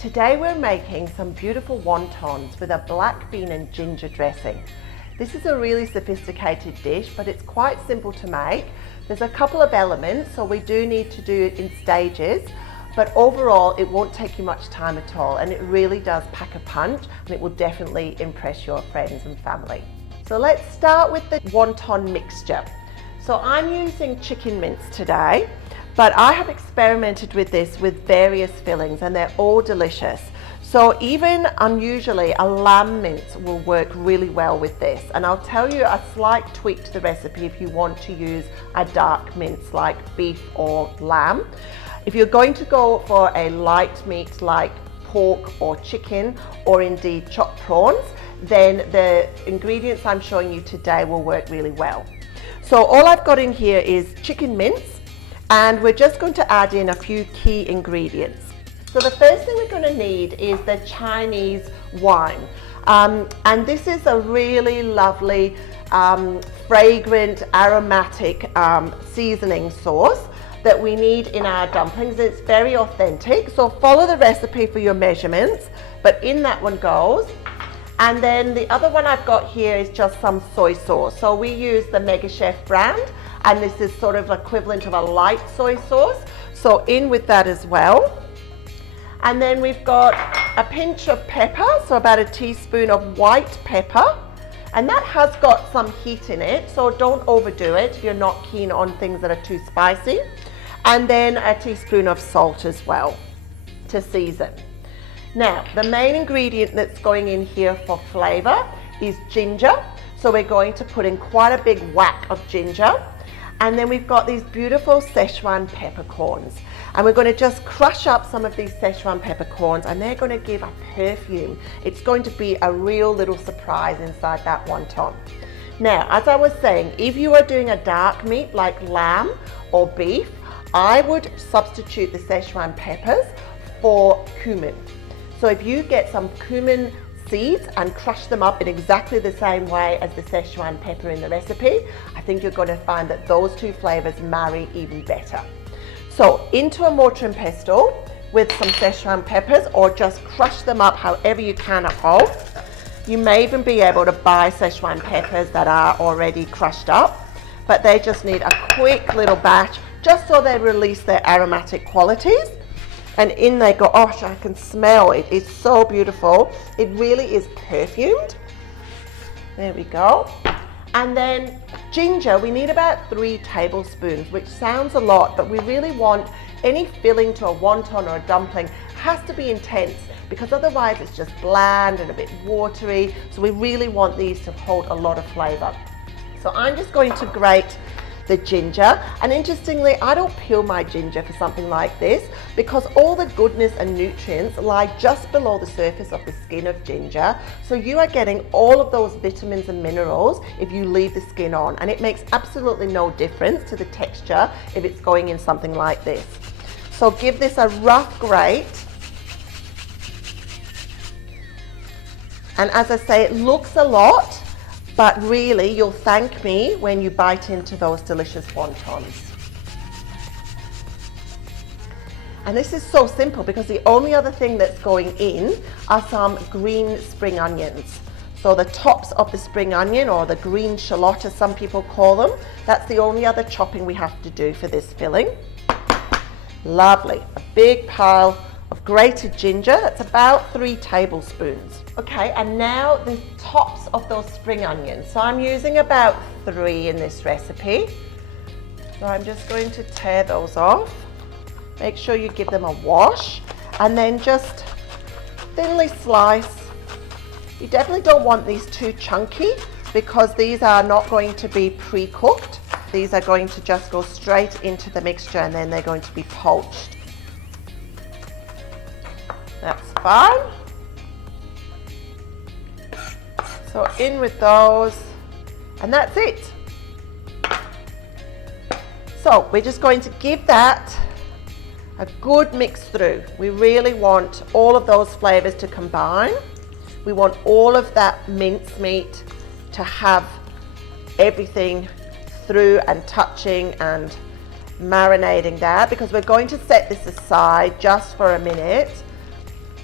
Today we're making some beautiful wontons with a black bean and ginger dressing. This is a really sophisticated dish, but it's quite simple to make. There's a couple of elements, so we do need to do it in stages, but overall it won't take you much time at all, and it really does pack a punch, and it will definitely impress your friends and family. So let's start with the wonton mixture. So I'm using chicken mince today, but I have experimented with this with various fillings and they're all delicious. So even unusually, a lamb mince will work really well with this. And I'll tell you a slight tweak to the recipe if you want to use a dark mince like beef or lamb. If you're going to go for a light meat like pork or chicken, or indeed chopped prawns, then the ingredients I'm showing you today will work really well. So all I've got in here is chicken mince, and we're just going to add in a few key ingredients. So the first thing we're going to need is the Chinese wine. And this is a really lovely, fragrant, aromatic seasoning sauce that we need in our dumplings. It's very authentic, so follow the recipe for your measurements, but in that one goes. And then the other one I've got here is just some soy sauce. So we use the Mega Chef brand, and this is sort of equivalent of a light soy sauce. So in with that as well. And then we've got a pinch of pepper, so about a teaspoon of white pepper. And that has got some heat in it, so don't overdo it if you're not keen on things that are too spicy. And then a teaspoon of salt as well to season. Now, the main ingredient that's going in here for flavor is ginger. So we're going to put in quite a big whack of ginger. And then we've got these beautiful Szechuan peppercorns. And we're going to just crush up some of these Szechuan peppercorns, and they're going to give a perfume. It's going to be a real little surprise inside that wonton. Now, as I was saying, if you are doing a dark meat like lamb or beef, I would substitute the Szechuan peppers for cumin. So if you get some cumin seeds and crush them up in exactly the same way as the Szechuan pepper in the recipe, I think you're going to find that those two flavors marry even better. So into a mortar and pestle with some Szechuan peppers, or just crush them up however you can at home. You may even be able to buy Szechuan peppers that are already crushed up, but they just need a quick little batch just so they release their aromatic qualities. And in they go. Oh, I can smell it. It's so beautiful. It really is perfumed. There we go. And then ginger, we need about 3 tablespoons, which sounds a lot, but we really want any filling to a wonton or a dumpling has to be intense, because otherwise it's just bland and a bit watery. So we really want these to hold a lot of flavor. So I'm just going to grate the ginger, and interestingly, I don't peel my ginger for something like this, because all the goodness and nutrients lie just below the surface of the skin of ginger. So you are getting all of those vitamins and minerals if you leave the skin on, and it makes absolutely no difference to the texture if it's going in something like this. So give this a rough grate. And as I say, it looks a lot, but really, you'll thank me when you bite into those delicious wontons. And this is so simple, because the only other thing that's going in are some green spring onions. So the tops of the spring onion, or the green shallot as some people call them, that's the only other chopping we have to do for this filling. Lovely, a big pile of grated ginger, that's about 3 tablespoons. Okay, and now the tops of those spring onions. So I'm using about 3 in this recipe. So I'm just going to tear those off. Make sure you give them a wash, and then just thinly slice. You definitely don't want these too chunky, because these are not going to be pre-cooked. These are going to just go straight into the mixture, and then they're going to be poached. That's fine. So in with those, and that's it. So we're just going to give that a good mix through. We really want all of those flavors to combine. We want all of that mincemeat to have everything through and touching and marinating that, because we're going to set this aside just for a minute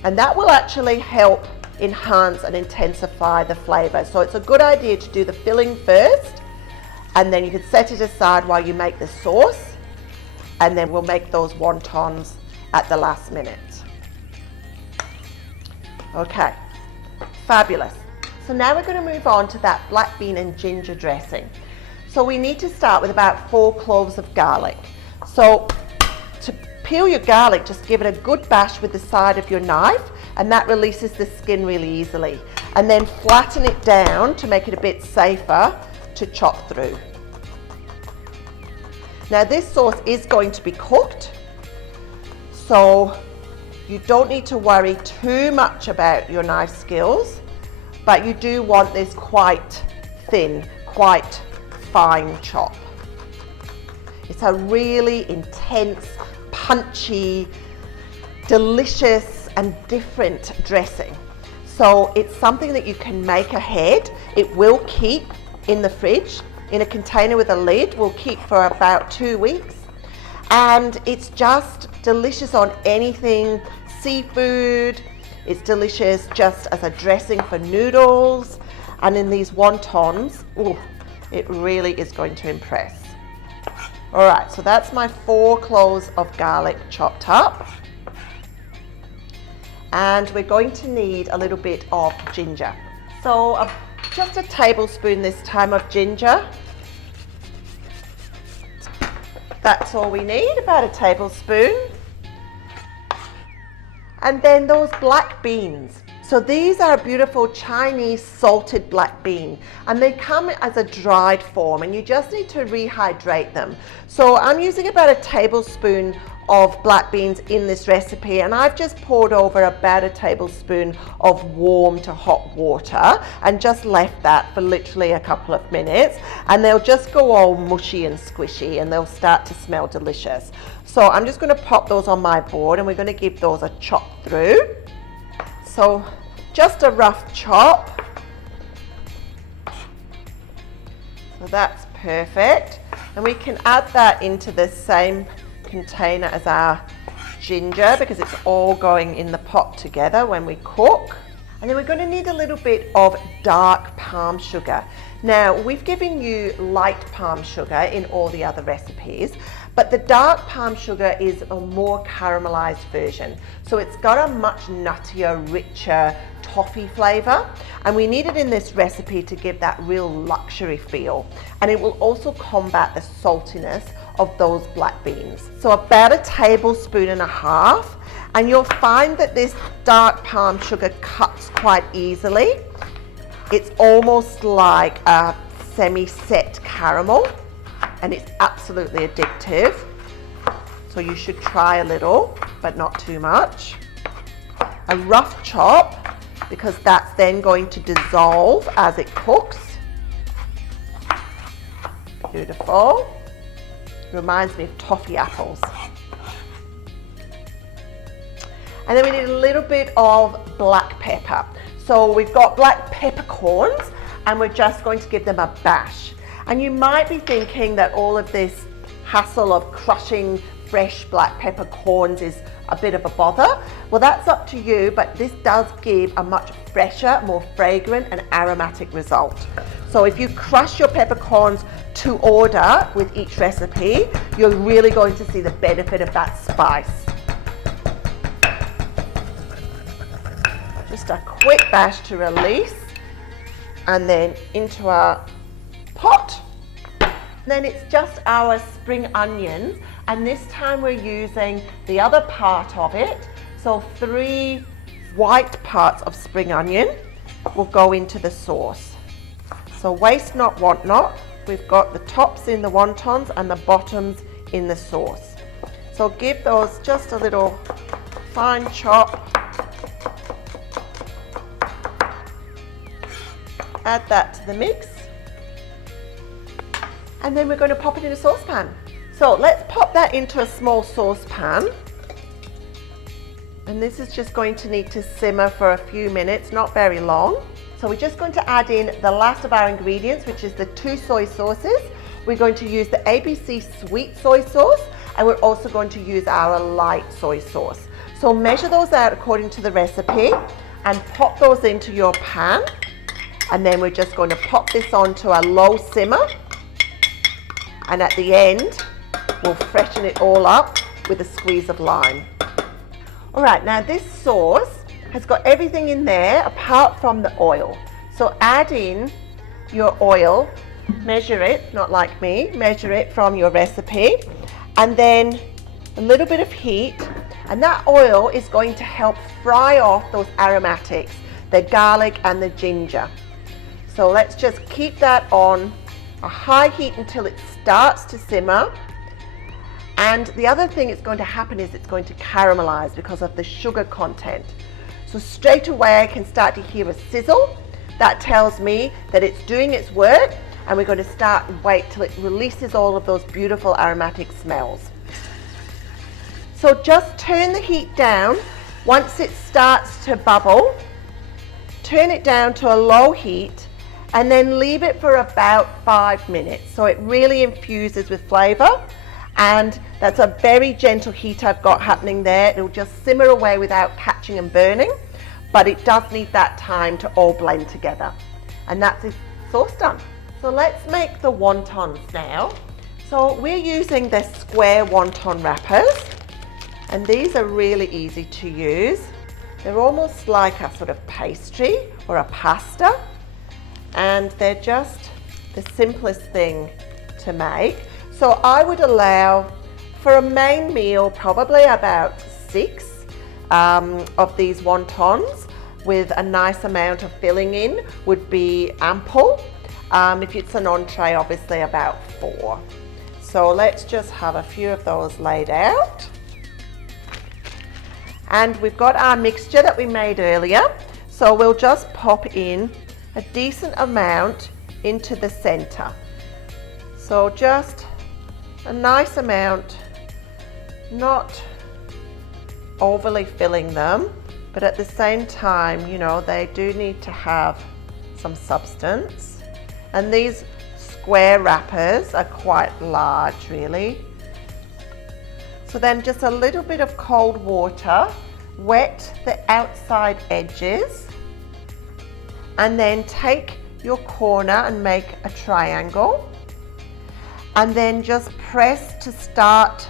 And that will actually help enhance and intensify the flavor. So it's a good idea to do the filling first, and then you can set it aside while you make the sauce, and then we'll make those wontons at the last minute. Okay, fabulous. So now we're going to move on to that black bean and ginger dressing. So we need to start with about 4 cloves of garlic. So to peel your garlic, just give it a good bash with the side of your knife, and that releases the skin really easily. And then flatten it down to make it a bit safer to chop through. Now this sauce is going to be cooked, so you don't need to worry too much about your knife skills, but you do want this quite thin, quite fine chop. It's a really intense, punchy, delicious and different dressing. So it's something that you can make ahead. It will keep in the fridge in a container with a lid, will keep for about 2 weeks. And it's just delicious on anything, seafood. It's delicious just as a dressing for noodles. And in these wontons, ooh, it really is going to impress. All right, so that's my 4 cloves of garlic chopped up. And we're going to need a little bit of ginger. So just a tablespoon this time of ginger. That's all we need, about a tablespoon. And then those black beans. So these are a beautiful Chinese salted black bean, and they come as a dried form, and you just need to rehydrate them. So I'm using about a tablespoon of black beans in this recipe, and I've just poured over about a tablespoon of warm to hot water and just left that for literally a couple of minutes, and they'll just go all mushy and squishy and they'll start to smell delicious. So I'm just going to pop those on my board, and we're going to give those a chop through. So just a rough chop. So that's perfect, and we can add that into the same container as our ginger, because it's all going in the pot together when we cook. And then we're going to need a little bit of dark palm sugar. Now we've given you light palm sugar in all the other recipes, but the dark palm sugar is a more caramelized version. So it's got a much nuttier, richer toffee flavor, and we need it in this recipe to give that real luxury feel. And it will also combat the saltiness of those black beans. So about a tablespoon and a half, and you'll find that this dark palm sugar cuts quite easily. It's almost like a semi-set caramel, and it's absolutely addictive. So you should try a little, but not too much. A rough chop, because that's then going to dissolve as it cooks. Beautiful. Reminds me of toffee apples. And then we need a little bit of black pepper. So we've got black peppercorns, and we're just going to give them a bash. And you might be thinking that all of this hassle of crushing fresh black peppercorns is a bit of a bother. Well, that's up to you, but this does give a much fresher, more fragrant and aromatic result. So if you crush your peppercorns to order with each recipe, you're really going to see the benefit of that spice. Just a quick bash to release, and then into our pot. Then it's just our spring onions, and this time we're using the other part of it. So 3 white parts of spring onion will go into the sauce. So waste not, want not. We've got the tops in the wontons and the bottoms in the sauce. So give those just a little fine chop. Add that to the mix. And then we're going to pop it in a saucepan. So let's pop that into a small saucepan. And this is just going to need to simmer for a few minutes, not very long. So we're just going to add in the last of our ingredients, which is the 2 soy sauces. We're going to use the ABC sweet soy sauce, and we're also going to use our light soy sauce. So measure those out according to the recipe and pop those into your pan. And then we're just going to pop this onto a low simmer. And at the end, we'll freshen it all up with a squeeze of lime. All right, now this sauce has got everything in there apart from the oil. So add in your oil, measure it, not like me, measure it from your recipe, and then a little bit of heat, and that oil is going to help fry off those aromatics, the garlic and the ginger. So let's just keep that on a high heat until it starts to simmer. And the other thing that's going to happen is it's going to caramelize because of the sugar content. So straight away I can start to hear a sizzle. That tells me that it's doing its work, and we're going to start and wait till it releases all of those beautiful aromatic smells. So just turn the heat down. Once it starts to bubble, turn it down to a low heat and then leave it for about 5 minutes. So it really infuses with flavor, and that's a very gentle heat I've got happening there. It'll just simmer away without catching and burning, but it does need that time to all blend together. And that's the sauce done. So let's make the wontons now. So we're using the square wonton wrappers, and these are really easy to use. They're almost like a sort of pastry or a pasta, and they're just the simplest thing to make. So I would allow for a main meal probably about 6 of these wontons, with a nice amount of filling in would be ample. If it's an entree, obviously about 4. So let's just have a few of those laid out. And we've got our mixture that we made earlier. So we'll just pop in a decent amount into the center. So just a nice amount, not overly filling them, but at the same time, you know, they do need to have some substance. And these square wrappers are quite large, really. So then just a little bit of cold water, wet the outside edges, and then take your corner and make a triangle, and then just press to start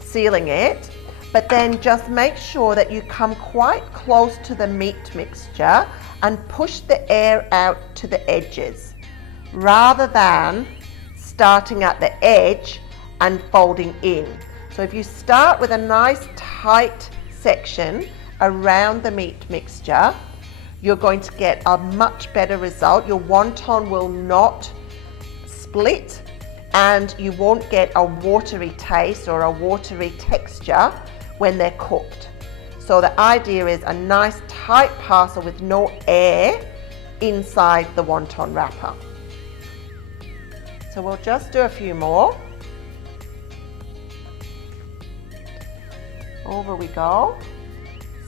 sealing it. But then just make sure that you come quite close to the meat mixture and push the air out to the edges, rather than starting at the edge and folding in. So if you start with a nice tight section around the meat mixture, you're going to get a much better result. Your wonton will not split, and you won't get a watery taste or a watery texture when they're cooked. So the idea is a nice tight parcel with no air inside the wonton wrapper. So we'll just do a few more. Over we go.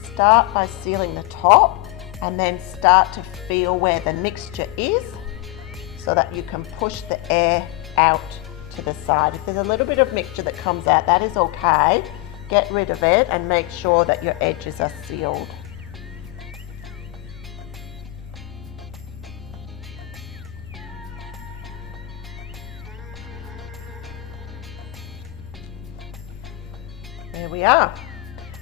Start by sealing the top, and then start to feel where the mixture is so that you can push the air out to the side. If there's a little bit of mixture that comes out, that is okay. Get rid of it and make sure that your edges are sealed. There we are.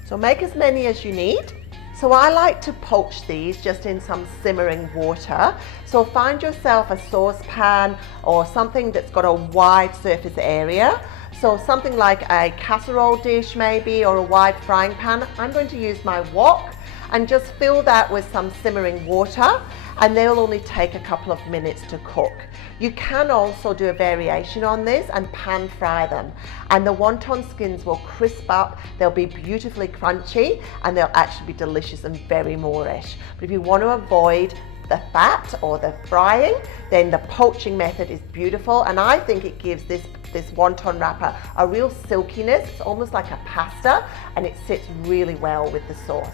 So make as many as you need. So I like to poach these just in some simmering water. So find yourself a saucepan or something that's got a wide surface area. So something like a casserole dish maybe, or a wide frying pan. I'm going to use my wok and just fill that with some simmering water, and they'll only take a couple of minutes to cook. You can also do a variation on this and pan fry them, and the wonton skins will crisp up, they'll be beautifully crunchy, and they'll actually be delicious and very Moorish. But if you want to avoid the fat or the frying, then the poaching method is beautiful, and I think it gives this wonton wrapper a real silkiness. It's almost like a pasta, and it sits really well with the sauce.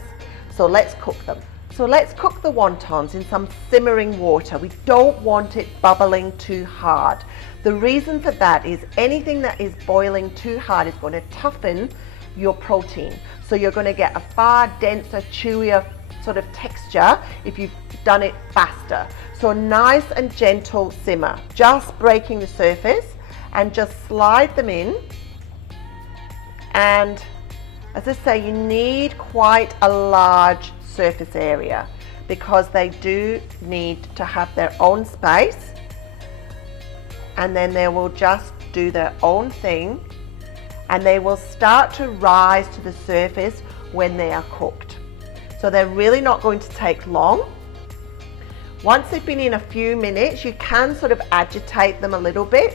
So let's cook them. So let's cook the wontons in some simmering water. We don't want it bubbling too hard. The reason for that is anything that is boiling too hard is going to toughen your protein. So you're going to get a far denser, chewier sort of texture if you've done it faster. So nice and gentle simmer, just breaking the surface, and just slide them in. And as I say, you need quite a large surface area because they do need to have their own space, and then they will just do their own thing, and they will start to rise to the surface when they are cooked. So they're really not going to take long. Once they've been in a few minutes, you can sort of agitate them a little bit